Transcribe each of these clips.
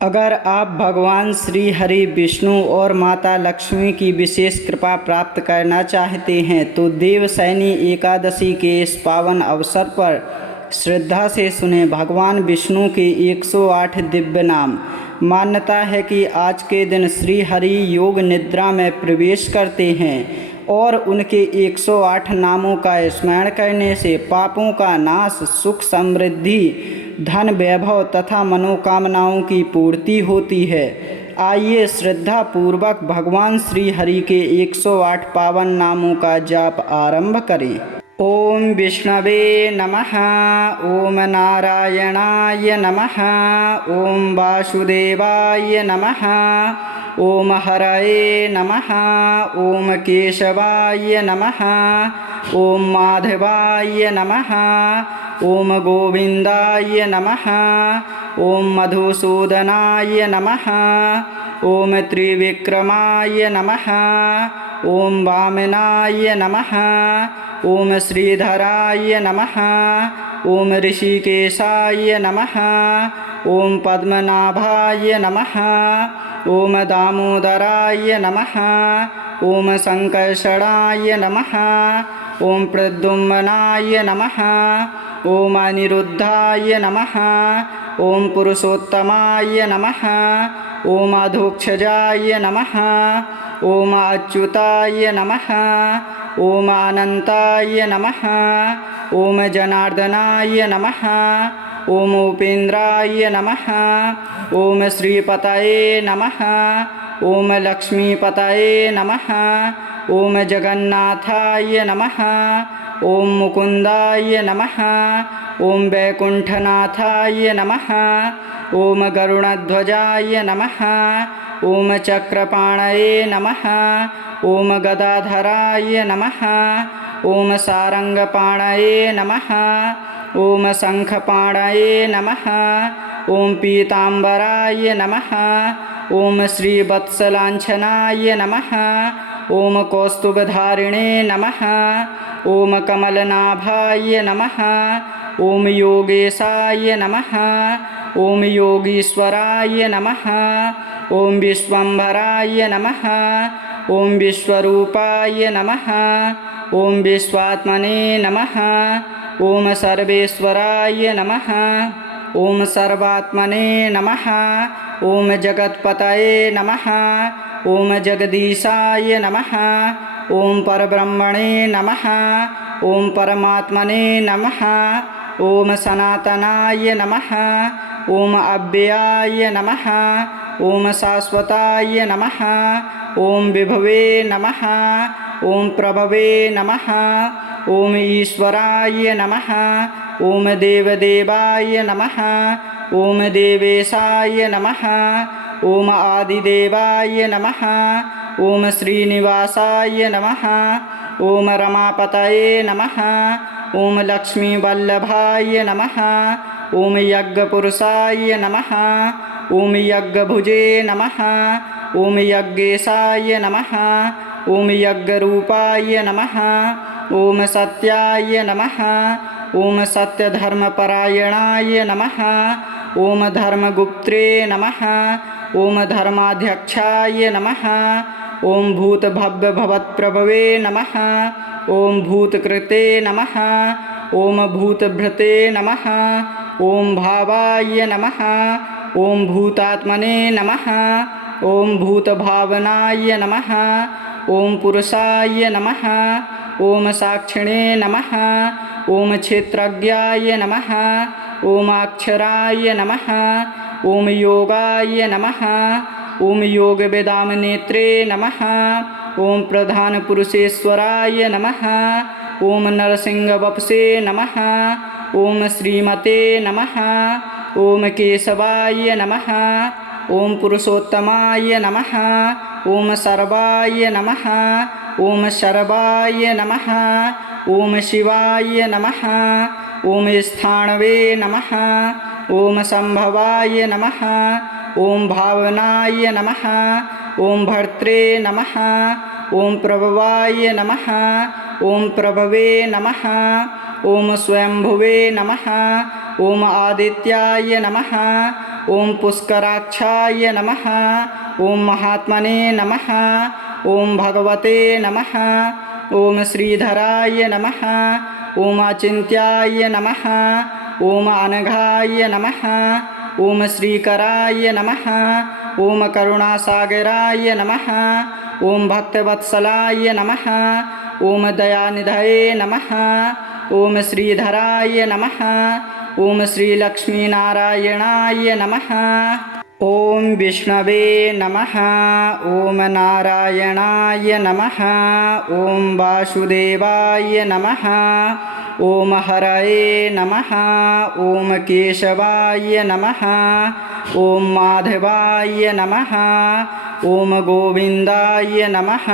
अगर आप भगवान श्री हरि विष्णु और माता लक्ष्मी की विशेष कृपा प्राप्त करना चाहते हैं तो देवशयनी एकादशी के इस पावन अवसर पर श्रद्धा से सुने भगवान विष्णु के 108 दिव्य नाम। मान्यता है कि आज के दिन श्री हरि योग निद्रा में प्रवेश करते हैं और उनके 108 नामों का स्मरण करने से पापों का नाश, सुख समृद्धि, धन वैभव तथा मनोकामनाओं की पूर्ति होती है। आइए श्रद्धा पूर्वक भगवान श्री हरि के 108 पावन नामों का जाप आरंभ करें। ओम विष्णवे नमः। ओम नारायणाय नमः। ओम वासुदेवाय नमः। ओम हरये नमः। ओम केशवाय नमः। ओम माधवाय नमः। ओम गोविंदाय नमः। ओम मधुसूदनाय नमः। ओम त्रिविक्रमाय नमः। ओम वामनाय नमः। ओम श्रीधराय नमः। ओम ऋषिकेशाय नमः। ओम पद्मनाभाय नमः। ओम दामोदराय नमः। ओम संकर्षणाय नमः। ओम प्रद्युम्नाय नमः। ओम अनिरुद्धाय नमः। ओम पुरुषोत्तमाय नमः। ओम अधोक्षजाय नमः। ओम अच्युताय नमः। ओम अनंताय नमः। ओम जनार्दनाय नमः। ओम उपेन्द्राय नमः। ओम श्रीपतये नमः। ओम लक्ष्मीपतये नमः। ओम जगन्नाथाय नमः। ओम मुकुंदाय नमः। ओम वैकुंठनाथाय नमः। ओम गरुड़ध्वजाय नमः। ओम चक्रपाणये नमः। ओम गदाधराय नमः। ओम सारंगपाणये नमः। ओम शंखपाणये नमः। ओम पीतांबराय नमः। ओम श्रीवत्सलांछनाय नमः। ओम कौस्तुभधारिणे नमः। ओम कमलनाभाय नमः। ओम योगेशाय नमः। ओम योगीश्वराय नमः। ओम विश्वंभराय नमः। ओम विश्वरूपाय नमः। ओम विश्वात्मने नमः। ओम सर्वेश्वराय नमः। ओम सर्वात्मने नमः। ओम जगत्पतये नमः। ओम जगदीशाय नमः। ओम परब्रह्मणे नमः। ओम परमात्मने नमः। ओम सनातनाय नमः। ओम अव्ययाय नमः। ओम शाश्वताय नमः। ओम विभवे नमः। ओम प्रभवे नमः। ओम ईश्वराय नमः। ओम देवदेवाय नमः। ओम देवेशाय नमः। ओम आदिदेवाय नमः। ओम श्रीनिवासाय नमः। ओम रमापतये नमः। ओम लक्ष्मीवल्लभाय नमः। ओम यज्ञपुरुषाय नमः। ओम यज्ञभुजे नमः। ओम यज्ञेशाय नमः। ओम यज्ञरूपाय नमः। ओम सत्याय नमः। ओम सत्यधर्मपरायणाय नमः। ओम धर्मगुप्त्रे नमः। ओम धर्माध्यक्षाय नमः। ओम भूतभव्यभवत्प्रभवे नमः। ओम भूतकृते नमः। ओम भूतभृते नमः। ओम भावाय नमः। ओम भूतात्मने नमः। ओम भूतभावनाय नमः। ओम पुरुषाय नमः। ओम साक्षिणे नमः। ओम क्षेत्रज्ञाय नमः। ओम अक्षराय नमः। ओम योगाय नमः। ओम योगवेदामनेत्रे नमः। ओम प्रधानपुरुषेश्वराय नमः। ओम नरसिंहवपुषे नमः। ओम श्रीमते नमः। ओम केशवाय नमः। ओम पुरुषोत्तमाय नमः। ओम सर्वाय नमः। ओम शर्वाय नमः। ओम शिवाय नमः। ओम स्थाणवे नमः। ओम संभवाय नमः। ओम भावनाय नमः। ओम भर्त्रे नमः। ओम प्रभवाय नमः। ओम प्रभवे नमः। ओम स्वयंभुवे नमः। ओम आदित्याय नमः। ओम पुष्कराक्षाय नमः। ओम महात्मने नमः। ओम भगवते नमः। ओम श्रीधराय नमः। ओम अचिन्त्याय नमः। ओम अनघाय नमः। ओम श्रीकराय नमः। ओम करुणासागराय नमः। ओम भक्तवत्सलाय नमः। ओम दयानिधये नमः। ओम श्रीधराय नमः। ओम श्रीलक्ष्मीनारायणाय नमः। ओम विष्णवे नमः। ओम नारायणाय नमः। ओम वासुदेवाय नमः। ओम हरये नमः। ओम केशवाय नमः। ओम माधवाय नमः। ओम गोविन्दाय नमः।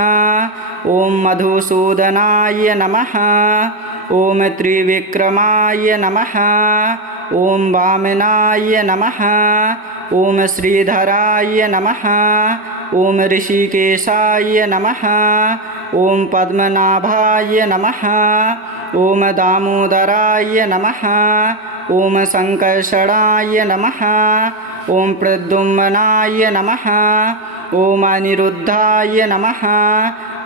ओम मधुसूदनाय नमः। ओम त्रिविक्रमाय नमः। ओम वामनाय नमः। ओम श्रीधराय नमः। ओम ऋषिकेशाय नमः। ओम पद्मनाभाय नमः। ओम दामोदराय नमः। ओम संकर्षणाय नमः। ओम प्रद्युम्नाय नमः। ओम अनिरुद्धाय नमः।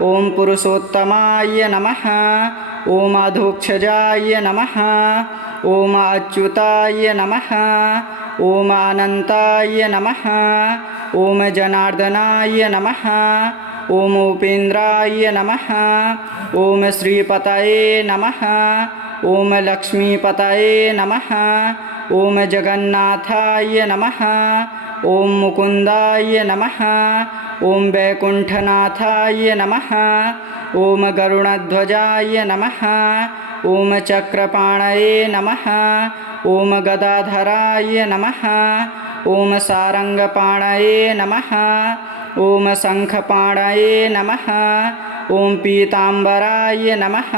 ओम पुरुषोत्तमाय नमः। ओम अधोक्षजाय नमः। ओम अच्युताय नमः। ओम अनंताय नमः। ओम जनार्दनाय नमः। ओम उपेन्द्राय नमः। ओम श्रीपतये नमः। ओम लक्ष्मीपतये नमः। ओम जगन्नाथाय नमः। ओम मुकुंदाय नमः। ओम वैकुंठनाथाय नमः। ओम गरुणध्वजाय नमः। ओम चक्रपाणये नमः। ओम गदाधराय नमः। ओम सारंगपाणये नमः। ओम शंखपाणये नमः। ओम पीतांबराय नमः।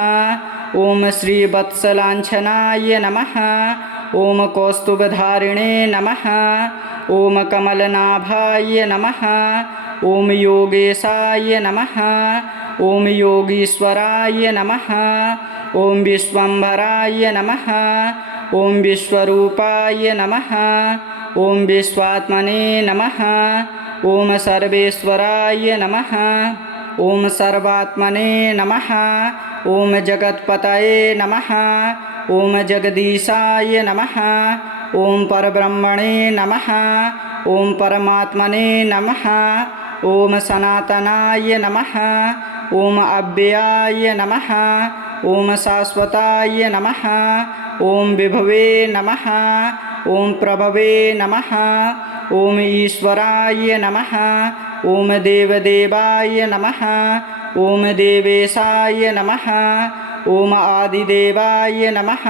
ओम श्रीवत्सलांछनाय नमः। ओम कौस्तुभधारिणे नमः। ओम कमलनाभाय नमः। ओम योगेशाय नमः। ओम योगीश्वराय नमः। ओम विश्वंभराय नमः। ओम विश्वरूपाय नमः। ओम विश्वात्मने नमः। ओम सर्वेश्वराय नमः। ओम सर्वात्मने नमः। ओम जगत्पतये नमः। ओम जगदीशाय नमः। ओम परब्रह्मणे नमः। ओम परमात्मने नमः। ओम सनातनाय नमः। ओम अव्ययाय नमः। ओम शाश्वताय नमः। ओम विभवे नमः। ओम प्रभवे नमः। ओम ईश्वराय नमः। ओम देवदेवाय नमः। ओम देवेशाय नमः। ओम आदिदेवाय नमः।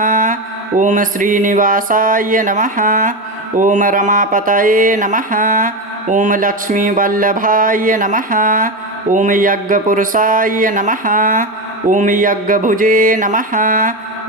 ओम श्रीनिवासाय नमः। ओम रमापतये नमः। ओम लक्ष्मीवल्लभाय नमः। ओम यज्ञपुरुषाय नमः। ओम यज्ञभुजे नमः।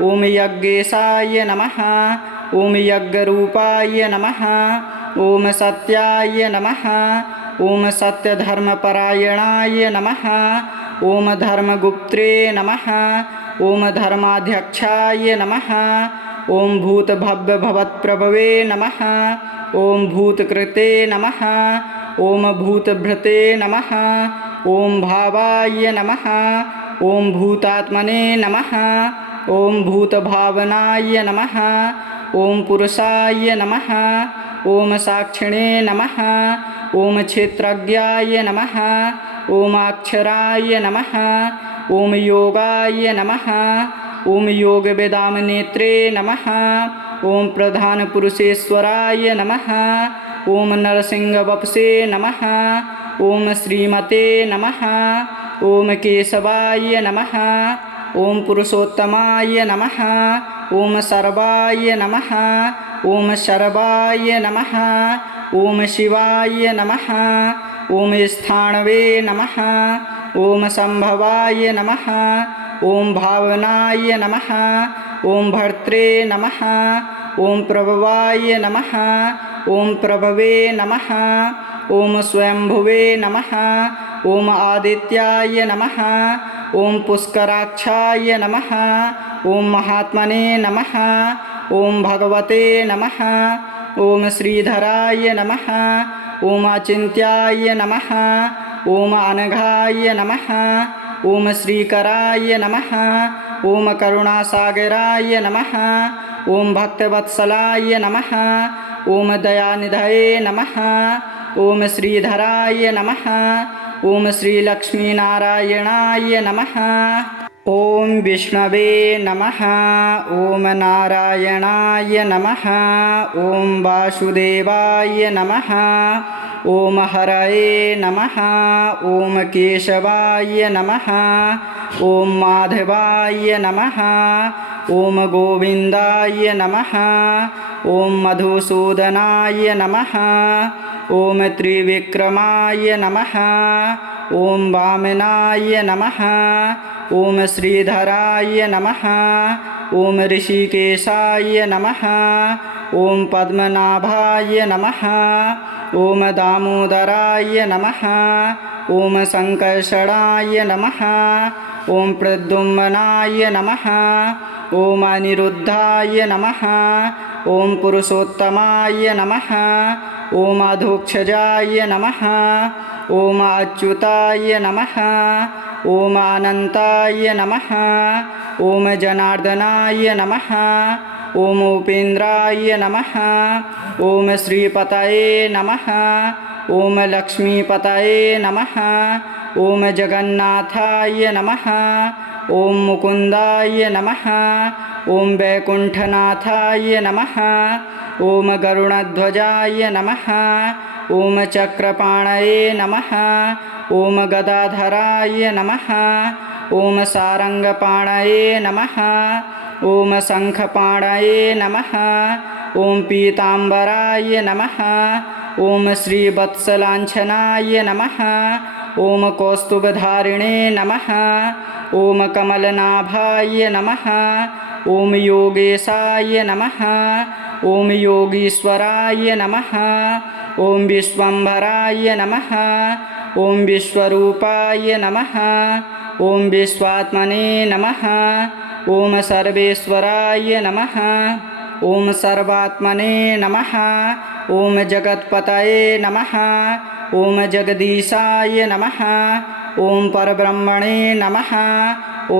ओम यज्ञेशाय नमः। ओम यज्ञरूपाय नमः। ओम सत्याय नमः। ओम सत्यधर्मपरायणाय नमः। ओम धर्मगुप्त्रे नमः। ओम धर्माध्यक्षाय नमः। ओम भूतभव्यभवत्प्रभवे नमः। ओम भूतकृते नमः। ओम भूतभृते नमः। ओम भावाय नमः। ओम भूतात्मने नमः। ओम भूतभावनाय नमः। ओम पुरुषाय नमः। ओम साक्षिणे नमः। ओम क्षेत्रज्ञाय नमः। ओम अक्षराय नमः। ओम योगाय नमः। ओम योगवेदामनेत्रे नमः। ओम प्रधानपुरुषेश्वराय नमः। ओम नरसिंहवपुषे नमः। ओम श्रीमते नमः। ओम केशवाय नमः। ओम पुरुषोत्तमाय नमः। ओम सर्वाय नमः। ओम शर्वाय नमः। ओम शिवाय नमः। ओम स्थाणवे नमः। ओम संभवाय नमः। ओम भावनाय नमः। ओम भर्त्रे नमः। ओम प्रभवाय नमः। ओम प्रभवे नमः। ओम स्वयंभुवे नमः। ओम आदित्याय नमः। ओम पुष्कराक्षाय नमः। ओम महात्मने नमः। ओम भगवते नमः। ॐ श्रीधराय नमः ॐ अचिन्त्याय नमः ॐ अनघाय नमः ॐ श्रीकराय नमः ॐ करुणासागराय नमः ॐ भक्तवत्सलाय नमः ॐ दयानिधये नमः ॐ श्रीधराय नमः ॐ श्रीलक्ष्मीनारायणाय नमः ॐ विष्णवे नमः ॐ नारायणाय नमः ॐ वासुदेवाय नमः ॐ हरये नमः ॐ केशवाय नमः ॐ माधवाय नमः ॐ गोविन्दाय नमः ॐ मधुसूदनाय नमः ॐ त्रिविक्रमाय नमः ॐ वामनाय नमः ॐ श्रीधराय नमः ॐ ऋषिकेशाय नमः ॐ पद्मनाभाय नमः ॐ दामोदराय नमः ॐ संकर्षणाय नमः ॐ प्रद्युम्नाय नमः ॐ अनिरुद्धाय नमः ॐ पुरुषोत्तमाय नमः ॐ अधोक्षजाय नमः ॐ अच्युताय नमः ॐ अनन्ताय नमः ॐ जनार्दनाय नमः ॐ उपेन्द्राय नमः ॐ श्रीपतये नमः ॐ लक्ष्मीपतये नमः ॐ जगन्नाथाय नमः ॐ मुकुन्दाय नमः ॐ वैकुण्ठनाथाय नमः ॐ गरुडध्वजाय नमः ॐ चक्रपाणये नमः ॐ गदाधराय नमः ॐ सारङ्गपाणये नमः ॐ शङ्खपाणये नमः ॐ पीताम्बराय नमः ॐ श्रीवत्सलाञ्छनाय नमः ॐ कौस्तुभधारिणे नमः ॐ कमलनाभाय नमः ॐ योगेशाय नमः ॐ योगीश्वराय नमः ॐ विश्वम्भराय नमः ॐ विश्वरूपाय नमः ॐ विश्वात्मने नमः ॐ सर्वेश्वराय नमः ॐ सर्वात्मने नमः ॐ जगत्पतये नमः ॐ जगदीशाय नमः ॐ परब्रह्मणे नमः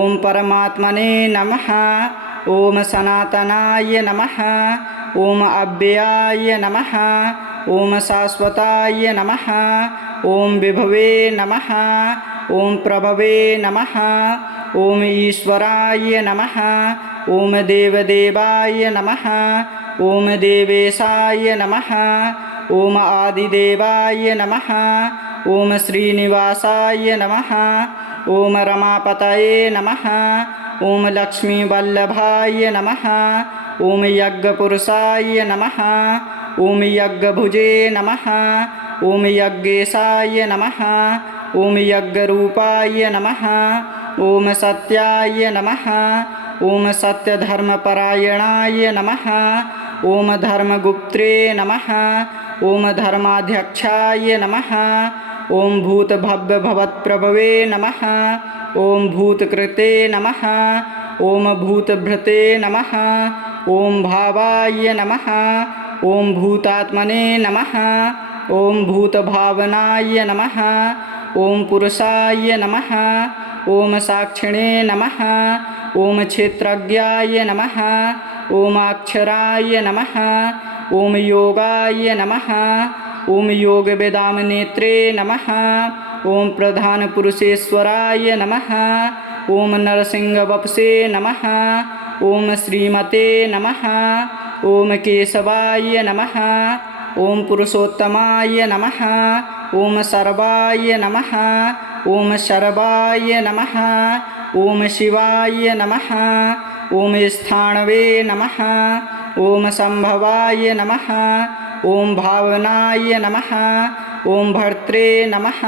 ॐ परमात्मने नमः ॐ सनातनाय नमः ॐ अव्ययाय नमः ॐ शाश्वताय नमः ॐ विभवे नमः ॐ प्रभवे नमः ॐ ईश्वराय नमः ॐ देवदेवाय नमः ॐ देवेशाय नमः ॐ आदिदेवाय नमः ॐ श्रीनिवासाय नमः ॐ रमापतये नमः ॐ लक्ष्मीवल्लभाय नमः ॐ यज्ञपुरुषाय नमः ॐ यज्ञभुजे नमः ॐ यज्ञेशाय नमः ॐ यज्ञरूपाय नमः ॐ सत्याय नमः ॐ सत्यधर्मपरायणाय नमः ॐ धर्मगुप्त्रे नमः ॐ धर्माध्यक्षाय नमः ॐ भूतभव्यभवत्प्रभवे नमः ॐ भूतकृते नमः ॐ भूतभृते नमः ॐ भावाय नमः ॐ भूतात्मने नमः ॐ भूतभावनाय नमः ॐ पुरुषाय नमः ॐ साक्षिणे नमः ॐ क्षेत्रज्ञाय नमः ॐ अक्षराय नमः ॐ योगाय नमः ॐ योगवेदामनेत्रे नमः ॐ प्रधानपुरुषेश्वराय नमः ॐ नरसिंहवपुषे नमः ॐ श्रीमते नमः ॐ केशवाय नमः ॐ पुरुषोत्तमाय नमः ॐ सर्वाय नमः ॐ शर्वाय नमः ॐ शिवाय नमः ॐ स्थाणवे नमः ॐ संभवाय नमः ॐ भावनाय नमः ॐ भर्त्रे नमः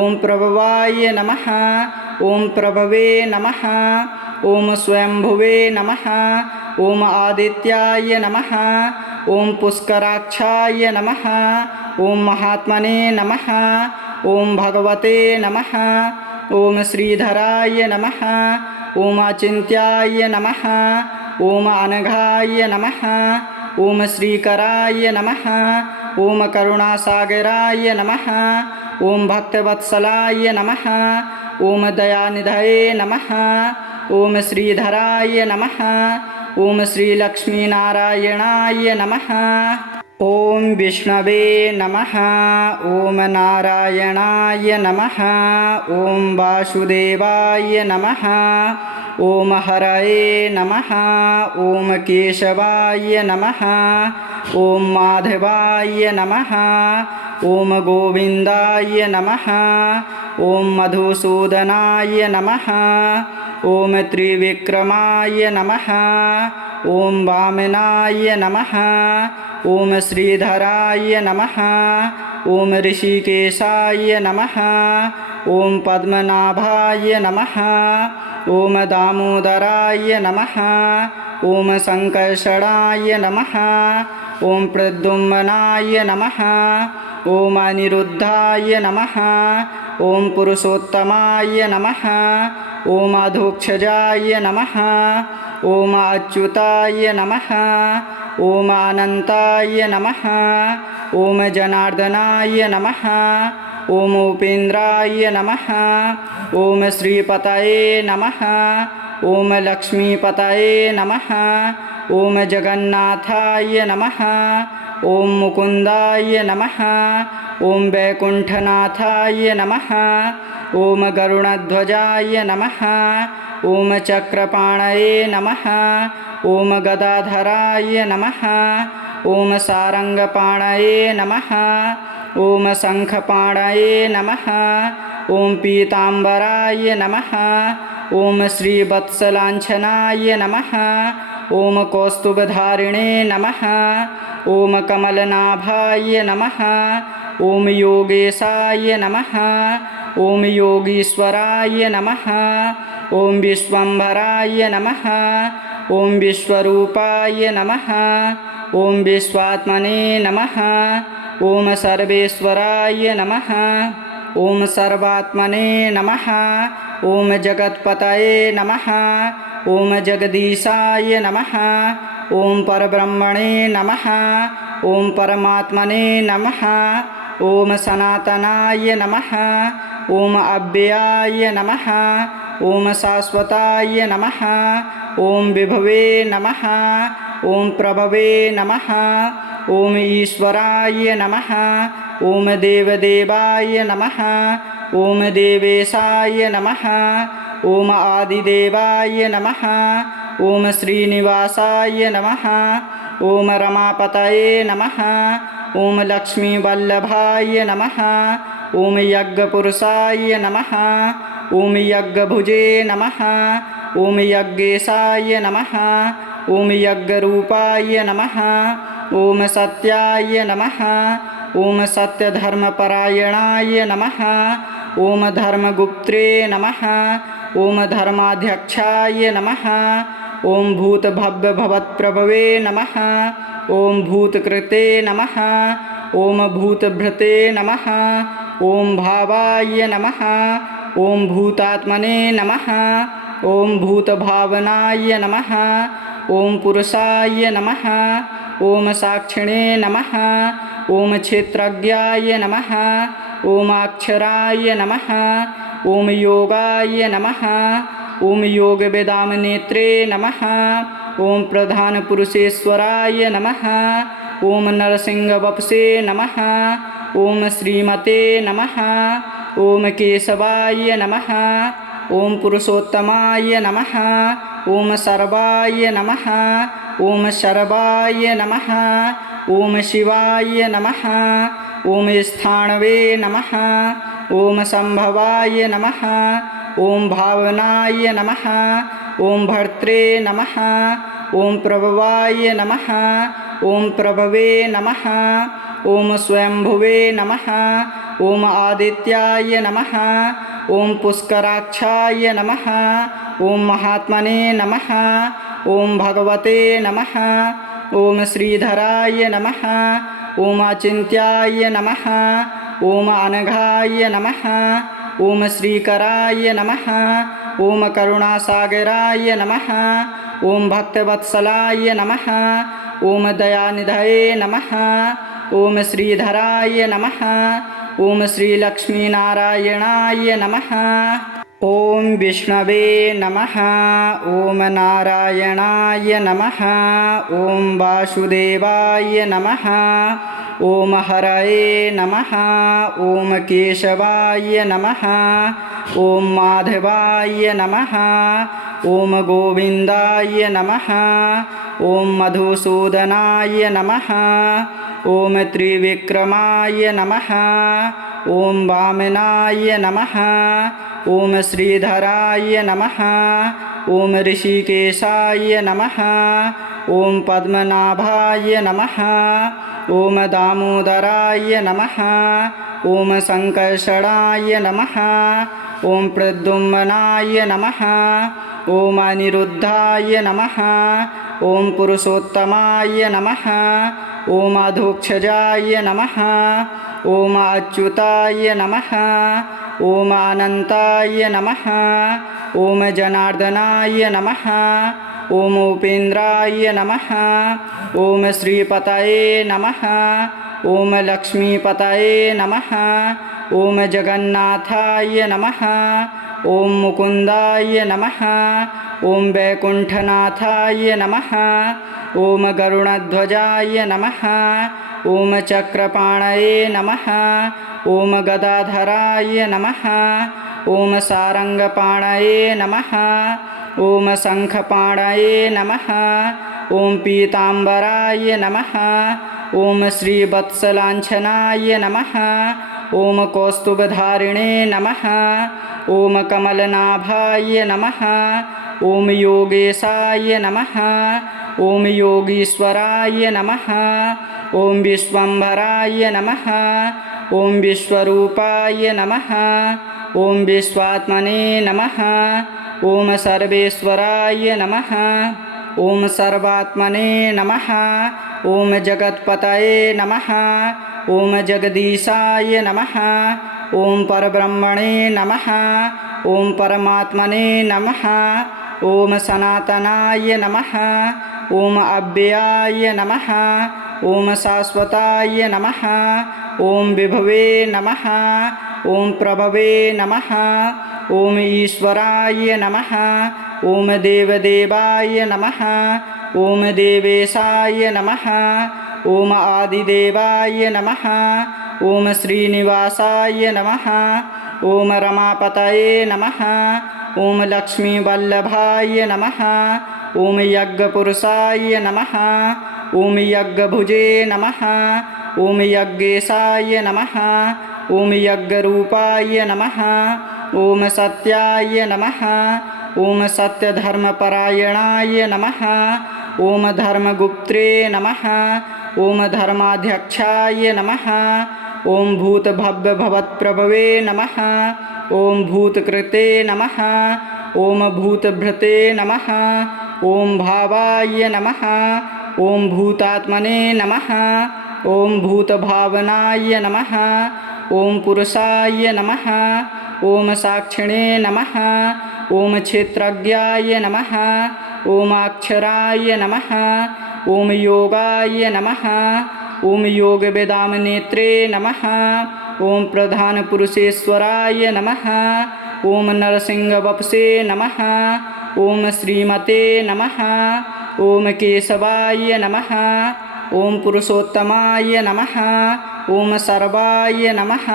ॐ प्रभवाय नमः ॐ प्रभवे नमः ॐ स्वयंभुवे नमः ॐ आदित्याय नमः ॐ पुष्कराक्षाय नमः ॐ महात्मने नमः ॐ भगवते नमः ॐ श्रीधराय नमः ॐ अचिन्त्याय नमः ॐ अनघाय नमः ओम श्रीकराय नमः। ओम करुणासागराय नमः। ओम भक्तवत्सलाय नमः। ओम दयानिधये नमः। ओम श्रीधराय नमः। ओम श्रीलक्ष्मीनारायणाय नमः। ओम विष्णवे नमः। ओम नारायणाय नमः। ओम वासुदेवाय नमः। ओम हरये नमः। ओम केशवाय नमः। ओम माधवाय नमः। ओम गोविन्दाय नमः। ओम मधुसूदनाय नमः। ओम त्रिविक्रमाय नमः। ओम वामनाय नमः। ओम श्रीधराय नमः। ओम ऋषिकेशाय नमः। ओम पद्मनाभाय नमः। ओम दामोदराय नमः। ओम संकर्षणाय नमः। ओम प्रद्युम्नाय नमः। ओम अनिरुद्धाय नमः। ओम पुरुषोत्तमाय नमः। ओम अधोक्षजाय नमः। ओम अच्युताय नमः। ओम अनंताय नमः। ओम जनार्दनाय नमः। ओम उपेन्द्राय नमः। ओम श्रीपतये नमः। ओम लक्ष्मीपतये नमः। ओम जगन्नाथाय नमः। ओम मुकुंदाय नमः। ओम वैकुंठनाथाय नमः। ओम गरुणध्वजाय नमः। ओम चक्रपाणये नमः। ओम गदाधराय नमः। ओम सारंगपाणये नमः। ओम शंखपाणये नमः। ओम पीतांबराय नमः। ओम श्रीवत्सलांछनाय नमः। ओम कौस्तुभधारिणे नमः। ओम कमलनाभाय नमः। ओम योगेशाय नमः। ओम योगीश्वराय नमः। ओम विश्वंभराय नमः। ओम विश्वरूपाय नमः। ओम विश्वात्मने नमः। ओम सर्वेश्वराय नमः। ओम सर्वात्मने नमः। ओम जगत्पतये नमः। ओम जगदीशाय नमः। ओम परब्रह्मणे नमः। ओम परमात्मने नमः। ओम सनातनाय नमः। ओम अव्ययाय नमः। ओम शाश्वताय नमः। ओम विभवे नमः। ओम प्रभवे नमः। ओम ईश्वराय नमः। ओम देवदेवाय नमः। ओम देवेशाय नमः। ओम आदिदेवाय नमः। ओम श्रीनिवासाय नमः। ओम रमापतये नमः। ओम लक्ष्मीवल्लभाय नमः। ओम यज्ञपुरुषाय नमः। ओम यज्ञभुजे नमः। ओम यज्ञेशाय नमः। ओम यज्ञरूपाय नमः। ओम सत्याय नमः। ओम सत्यधर्मपरायणाय नमः। ओम धर्मगुप्त्रे नमः। ओम धर्माध्यक्षाय नमः। ओम भूतभव्यभवत्प्रभवे नमः। ओम भूतकृते नमः। ओम भूतभृते नमः। ओम भावाय नमः। ओम भूतात्मने नमः। ओम भूतभावनाय नमः। ओम पुरुषाय नमः। ओम साक्षिणे नमः। ओम क्षेत्रज्ञाय नमः। ओम अक्षराय नमः। ओम योगाय नमः। ओम योगवेदामनेत्रे नमः। ओम प्रधानपुरुषेश्वराय नमः। ओम नरसिंहवपुषे नमः। ओम श्रीमते नमः। ओम केशवाय नमः। ओम पुरुषोत्तमाय नमः। ओम सर्वाय नमः। ओम शर्वाय नमः। ओम शिवाय नमः। ओम स्थाणवे नमः। ओम संभवाय नमः। ओम भावनाय नमः। ओम भर्त्रे नमः। ओम प्रभवाय नमः। ओम प्रभवे नमः। ओम स्वयंभुवे नमः। ओम आदित्याय नमः। ओम पुष्कराक्षाय नमः। ओम महात्मने नमः। ओम भगवते नमः। ओम श्रीधराय नमः। ओम अचिन्त्याय नमः। ओम अनघाय नमः। ओम श्रीकराय नमः। ओम करुणासागराय नमः। ओम भक्तवत्सलाय नमः। ॐ दयानिधये नमः। ॐ श्रीधराय नमः। ॐ श्रीलक्ष्मीनारायणाय नमः। ॐ विष्णवे नमः। ॐ नारायणाय नमः। ॐ वासुदेवाय नमः। ॐ हरये नमः। ॐ केशवाय नमः। ॐ माधवाय नमः। ॐ गोविन्दाय नमः। ॐ मधुसूदनाय नमः। ॐ त्रिविक्रमाय नमः। ॐ वामनाय नमः। ॐ श्रीधराय नमः। ॐ ऋषिकेशाय नमः। ॐ पद्मनाभाय नमः। ॐ दामोदराय नमः। ॐ संकर्षणाय नमः। ॐ प्रद्युम्नाय नमः। ॐ अनिरुद्धाय नमः। ॐ पुरुषोत्तमाय नमः। ॐ अधोक्षजाय नमः। ॐ अच्युताय नमः। ॐ अनन्ताय नमः। ॐ जनार्दनाय नमः। ॐ उपेन्द्राय नमः। ॐ श्रीपतये नमः। ॐ लक्ष्मीपतये नमः। ॐ जगन्नाथाय नमः। ॐ मुकुन्दाय नमः। ॐ वैकुण्ठनाथाय नमः। ॐ गरुडध्वजाय नमः। ॐ चक्रपाणये नमः। ॐ गदाधराय नमः। ॐ सारङ्गपाणये नमः। ॐ शङ्खपाणये नमः। ॐ पीताम्बराय नमः। ॐ श्रीवत्सलाञ्छनाय नमः। ॐ कौस्तुभधारिणे नमः। ॐ कमलनाभाय नमः। ॐ योगेशाय नमः। ॐ योगीश्वराय नमः। ॐ विश्वम्भराय नमः। ॐ विश्वरूपाय नमः। ॐ विश्वात्मने नमः। ॐ सर्वेश्वराय नमः। ॐ सर्वात्मने नमः। ॐ जगत्पतये नमः। ॐ जगदीशाय नमः। ॐ परब्रह्मणे नमः। ॐ परमात्मने नमः। ॐ सनातनाय नमः। ॐ अव्ययाय नमः। ॐ शाश्वताय नमः। ॐ विभवे नमः। ॐ प्रभवे नमः। ॐ ईश्वराय नमः। ॐ देवदेवाय नमः। ॐ देवेशाय नमः। ॐ आदिदेवाय नमः। ॐ श्रीनिवासाय नमः। ॐ रमापतये नमः। ॐ लक्ष्मीवल्लभाय नमः। ॐ यज्ञपुरुषाय नमः। ॐ यज्ञभुजे नमः। ॐ यज्ञेशाय नमः। ॐ यज्ञरूपाय नमः। ॐ सत्याय नमः। ॐ सत्यधर्मपरायणाय नमः। ॐ धर्मगुप्त्रे नमः। ॐ धर्माध्यक्षाय नमः। ॐ भूतभव्यभवत्प्रभवे नमः। ॐ भूतकृते नमः। ॐ भूतभृते नमः। ॐ भावाय नमः। ॐ भूतात्मने नमः। ॐ भूतभावनाय नमः। ॐ पुरुषाय नमः। ॐ साक्षिणे नमः। ॐ क्षेत्रज्ञाय नमः। ॐ अक्षराय नमः। ॐ योगाय नमः। ॐ योगवेदामनेत्रे नमः। ॐ प्रधानपुरुषेश्वराय नमः। ॐ नरसिंहवपुषे नमः। ॐ श्रीमते नमः। ॐ केशवाय नमः। ॐ पुरुषोत्तमाय नमः। ॐ सर्वाय नमः।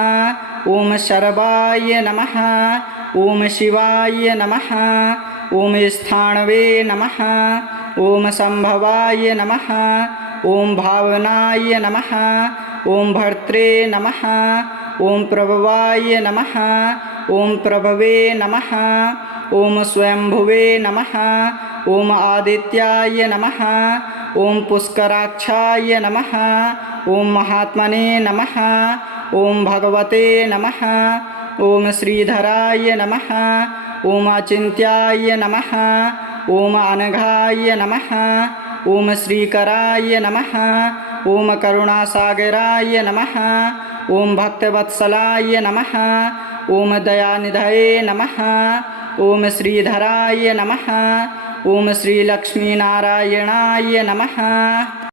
ॐ शर्वाय नमः। ॐ शिवाय नमः। ॐ स्थाणवे नमः। ॐ संभवाय नमः। ॐ भावनाय नमः। ॐ भर्त्रे नमः। ॐ प्रभवाय नमः। ॐ प्रभवे नमः। ॐ स्वयंभुवे नमः। ॐ आदित्याय नमः। ॐ पुष्कराक्षाय नमः। ॐ महात्मने नमः। ॐ भगवते नमः। ॐ श्रीधराय नमः। ॐ अचिन्त्याय नमः। ॐ अनघाय नमः। ॐ श्रीकराय नमः। ॐ करुणासागराय नमः। ॐ भक्तवत्सलाय नमः। ॐ दयानिधये नमः। ॐ श्रीधराय नमः। ॐ श्रीलक्ष्मीनारायणाय नमः।